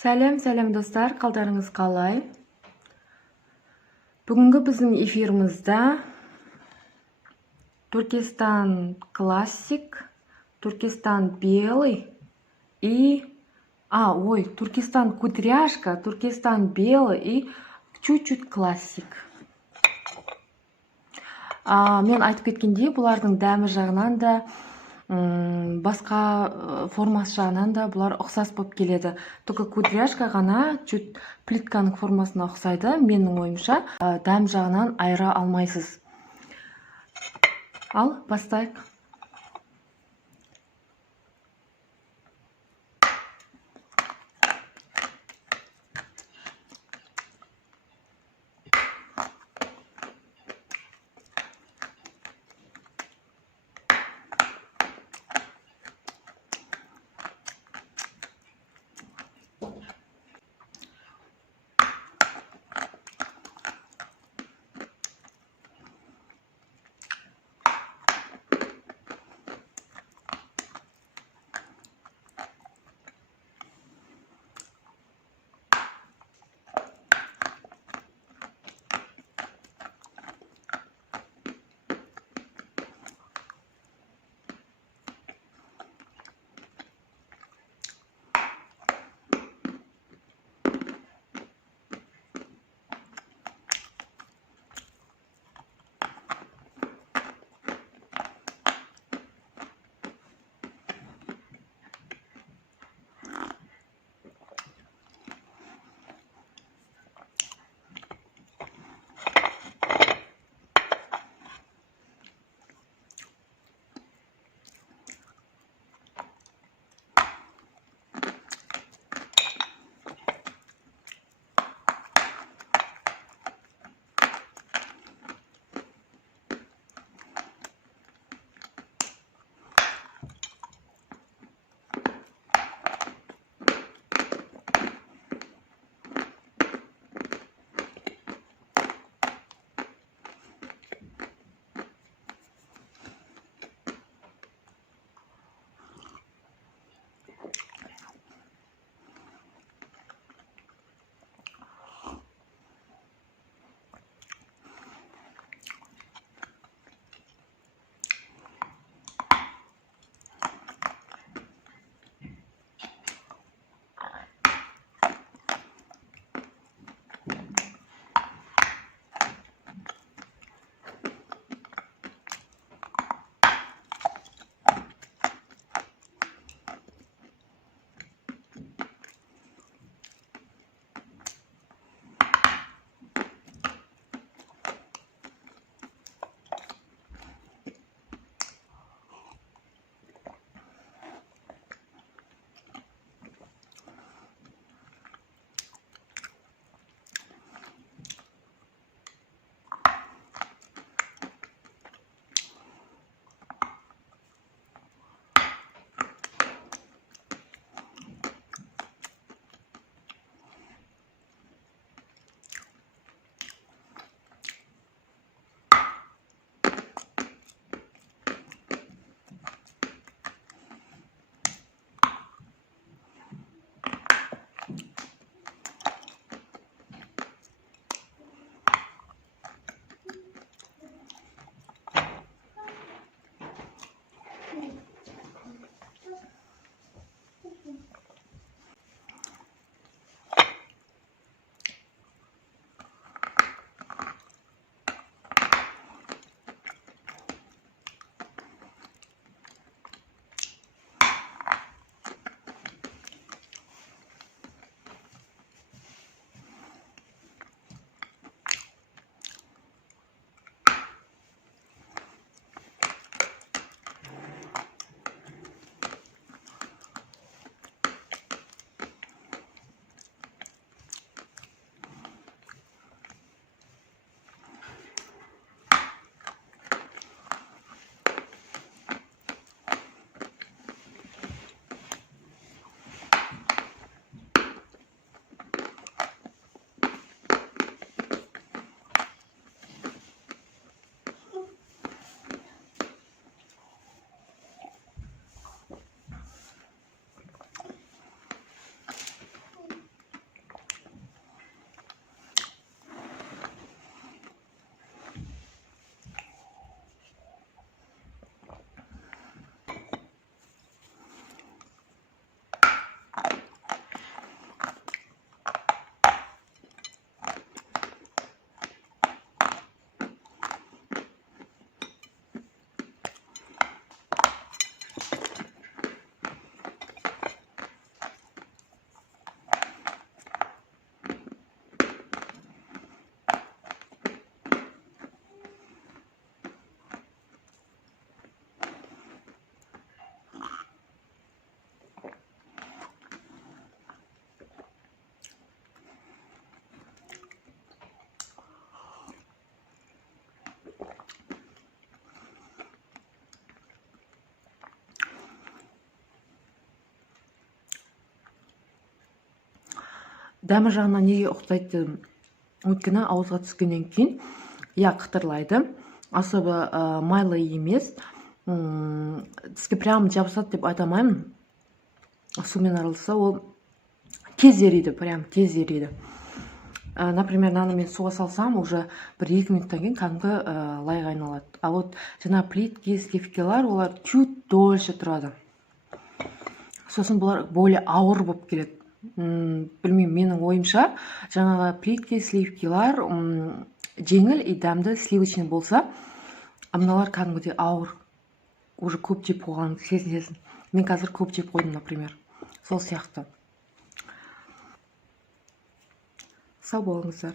Сәлем достар, қалдарыңыз қалай? Бүгінгі біздің эфирімізді Туркестан классик, Туркестан белый и... Туркестан кудряшка, Туркестан белый и чуть-чуть классик. Мен айтып кеткендей, бұлардың дәмі жағынан да, басқа формасы жағынан да бұлар ұқсас болып келеді. Только кудряшка ғана чуть плитканың формасына ұқсайды. Менің ойымша, дәм жағынан айыра алмайсыз. Ал, бастайық. дәмі жағынан неге ұқсайды дедім. Өйткені ауызға түскеннен кейін қытырлайды, особо майлы емес, тіске прям жабысады деп айта алмаймын. Сумен араласса ол тез ериді, прям тез ериді. Например, мынаны мен суға салсам, уже бір 2 минуттан кейін кәдімгі лайға айналады. А вот жаңа плитки, сливкилар, олар чуть дольше тұрады. Сосын бұлар более ауыр болып келеді. Білмеймін, менің ойымша, жаңағы плитки, сливкилар жеңіл и дәмді сливочный болса, мыналар кәдімгідей ауыр, уже көп жеп қойған сезінесің. Мен қазір көп жеп қойдым, например. Сол сияқты. Сау болыңыздар.